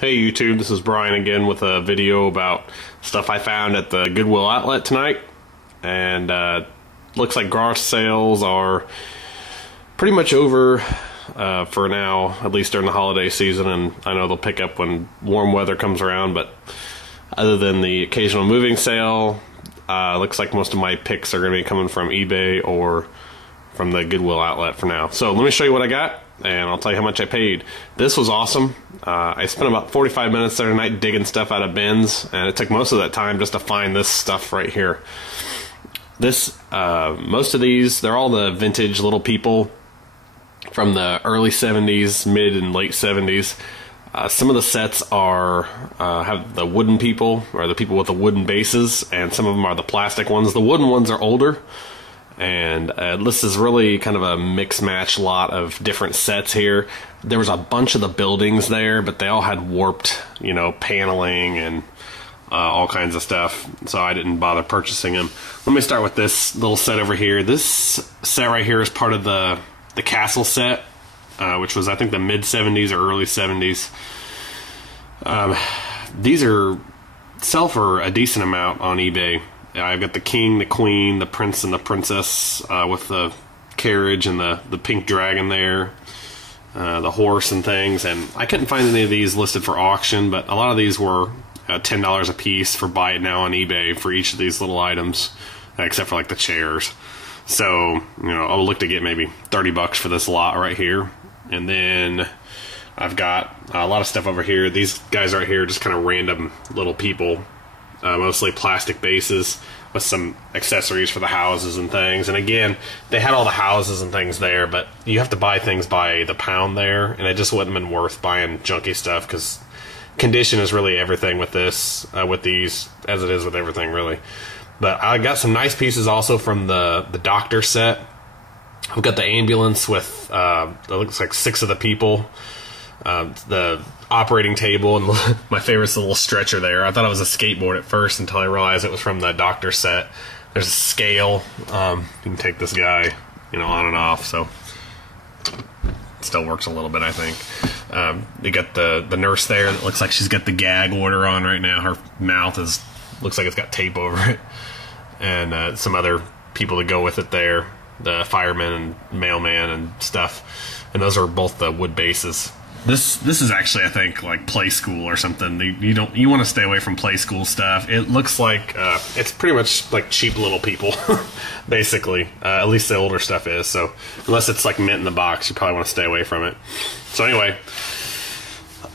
Hey YouTube, this is Brian again with a video about stuff I found at the Goodwill Outlet tonight. And looks like garage sales are pretty much over for now, at least during the holiday season, and I know they'll pick up when warm weather comes around, but other than the occasional moving sale, looks like most of my picks are going to be coming from eBay or from the Goodwill Outlet for now. So let me show you what I got, and I'll tell you how much I paid. This was awesome. I spent about 45 minutes there tonight digging stuff out of bins, and it took most of that time just to find this stuff right here. This, most of these, they're all the vintage little people from the early 70s, mid and late 70s. Some of the sets are have the wooden people, or the people with the wooden bases, and some of them are the plastic ones. The wooden ones are older. And this is really kind of a mix-match lot of different sets here. There was a bunch of the buildings there, but they all had warped, paneling and all kinds of stuff, so I didn't bother purchasing them. Let me start with this little set over here. This set right here is part of the Castle set, which was, I think, the mid-70s or early 70s. These sell for a decent amount on eBay. I've got the king, the queen, the prince, and the princess with the carriage and the pink dragon there, the horse and things. And I couldn't find any of these listed for auction, but a lot of these were $10 a piece for buy it now on eBay for each of these little items, except for like the chairs. So, I'll look to get maybe 30 bucks for this lot right here. And then I've got a lot of stuff over here. These guys right here, just kind of random little people. Mostly plastic bases with some accessories for the houses and things. And again, they had all the houses and things there, but you have to buy things by the pound there, and it just wouldn't have been worth buying junky stuff, because condition is really everything with this, with these, as it is with everything really. But I got some nice pieces also from the doctor set. I've got the ambulance with it looks like 6 of the people. The operating table, and my favorite's the little stretcher there. I thought it was a skateboard at first until I realized it was from the doctor set. There's a scale. You can take this guy, on and off, so it still works a little bit, I think. You got the nurse there that looks like she's got the gag order on right now. Her mouth looks like it's got tape over it. And some other people to go with it there. The fireman and mailman and stuff. And those are both the wood bases. This is actually, I think, like play school or something. You want to stay away from play school stuff. It looks like it's pretty much like cheap little people, basically. At least the older stuff is. So unless it's like mint in the box, you probably want to stay away from it. So anyway,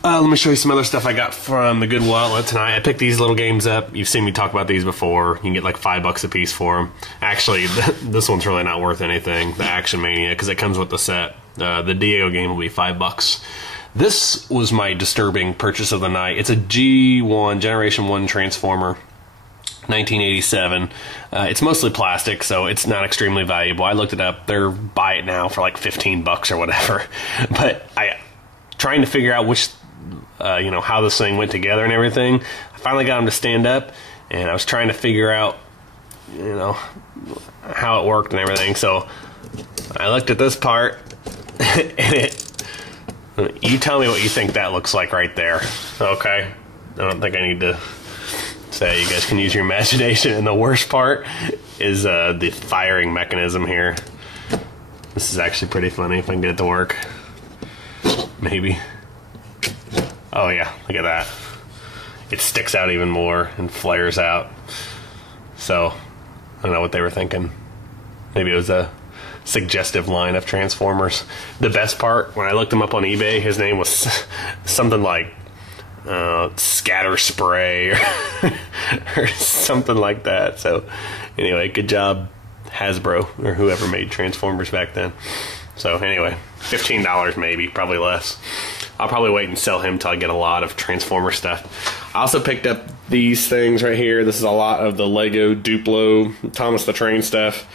let me show you some other stuff I got from the Goodwill Outlet tonight. I picked these little games up. You've seen me talk about these before. You can get like $5 a piece for them. Actually, this one's really not worth anything, the Action Mania, because it comes with the set. The Diego game will be $5. This was my disturbing purchase of the night. It's a G1, Generation 1 Transformer, 1987. It's mostly plastic, so it's not extremely valuable. I looked it up. They're buy it now for like 15 bucks or whatever. But trying to figure out which, how this thing went together and everything, I finally got them to stand up, and I was trying to figure out, how it worked and everything. So I looked at this part, and you tell me what you think that looks like right there, okay? I don't think I need to say. You guys can use your imagination. And the worst part is the firing mechanism here. This is actually pretty funny if I can get it to work. Maybe. Oh yeah, look at that. It sticks out even more and flares out. So, I don't know what they were thinking. Maybe it was a suggestive line of Transformers. The best part, when I looked him up on eBay, his name was something like Scatter Spray or something like that. So anyway, good job Hasbro or whoever made Transformers back then. So anyway, $15 maybe, probably less. I'll probably wait and sell him till I get a lot of Transformer stuff. I also picked up these things right here. This is a lot of the Lego Duplo Thomas the Train stuff.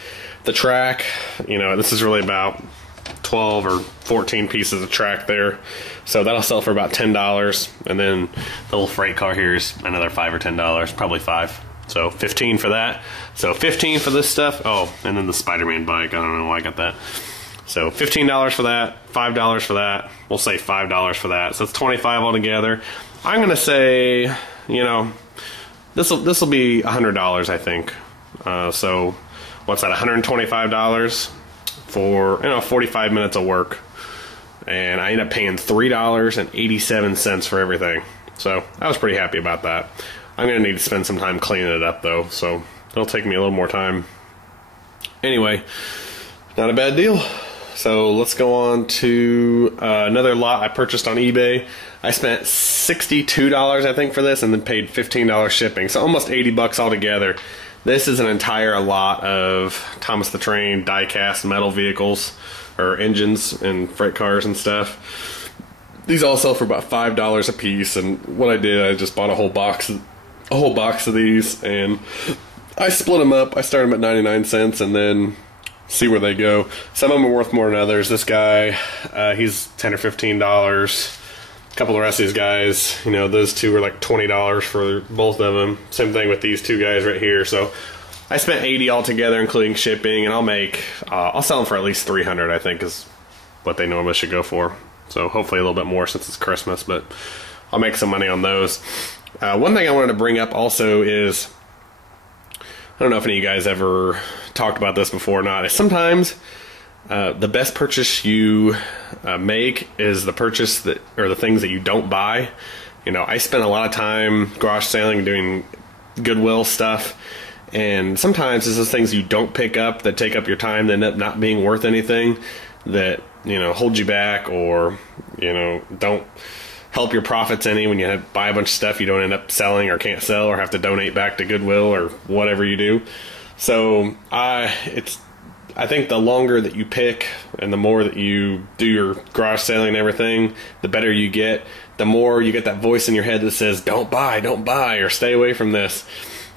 The track, this is really about 12 or 14 pieces of track there. So that'll sell for about $10. And then the little freight car here is another $5 or $10, probably $5. So 15 for that. So 15 for this stuff. Oh, and then the Spider-Man bike. I don't know why I got that. So $15 for that, $5 for that. We'll say $5 for that. So it's $25 altogether. I'm gonna say, you know, this will be $100, I think. So what's that? $125 for, you know, 45 minutes of work, and I ended up paying $3.87 for everything. So I was pretty happy about that. I'm gonna need to spend some time cleaning it up though, so it'll take me a little more time. Anyway, not a bad deal. So let's go on to another lot I purchased on eBay. I spent $62, I think, for this, and then paid $15 shipping. So almost 80 bucks altogether. This is an entire lot of Thomas the Train die-cast metal vehicles, or engines and freight cars and stuff. These all sell for about $5 a piece, and what I did, I just bought a whole box of these, and I split them up. I started them at 99 cents, and then see where they go. Some of them are worth more than others. This guy, he's $10 or $15. A couple of the rest of these guys, you know, those two are like $20 for both of them. Same thing with these two guys right here. So I spent $80 altogether, including shipping, and I'll sell them for at least $300, I think, is what they normally should go for. So hopefully a little bit more since it's Christmas, but I'll make some money on those. One thing I wanted to bring up also is, I don't know if any of you guys ever talked about this before or not, is sometimes the best purchase you make is the purchase that, or the things that you don't buy. You know, I spent a lot of time garage selling and doing Goodwill stuff, and sometimes it's those things you don't pick up that take up your time that end up not being worth anything, that, you know, hold you back, or, you know, don't help your profits any when you buy a bunch of stuff you don't end up selling or can't sell or have to donate back to Goodwill or whatever you do. So I think the longer that you pick and the more that you do your garage selling and everything, the better you get. The more you get that voice in your head that says, don't buy, or stay away from this.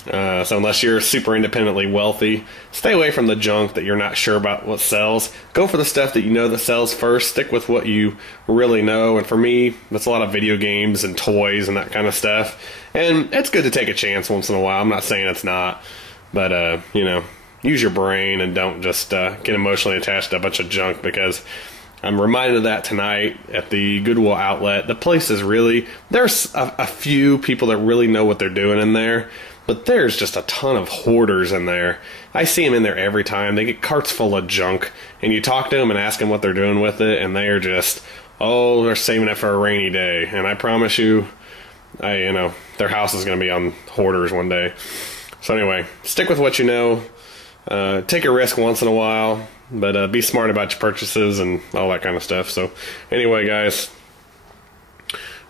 So unless you're super independently wealthy, stay away from the junk that you're not sure about what sells. Go for the stuff that you know that sells first. Stick with what you really know. And for me, that's a lot of video games and toys and that kind of stuff. And it's good to take a chance once in a while. I'm not saying it's not. But, you know, use your brain and don't just get emotionally attached to a bunch of junk, because I'm reminded of that tonight at the Goodwill Outlet. The place is really, there's a few people that really know what they're doing in there, but there's just a ton of hoarders in there. I see them in there every time. They get carts full of junk, and you talk to them and ask them what they're doing with it, and they are just, oh, they're saving it for a rainy day. And I promise you, you know, their house is going to be on hoarders one day. So anyway, stick with what you know. Take a risk once in a while, but be smart about your purchases and all that kind of stuff. So anyway, guys,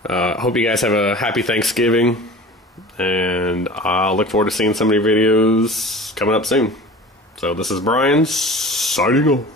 hope you guys have a happy Thanksgiving, and I'll look forward to seeing some of your videos coming up soon. So this is Brian, signing off.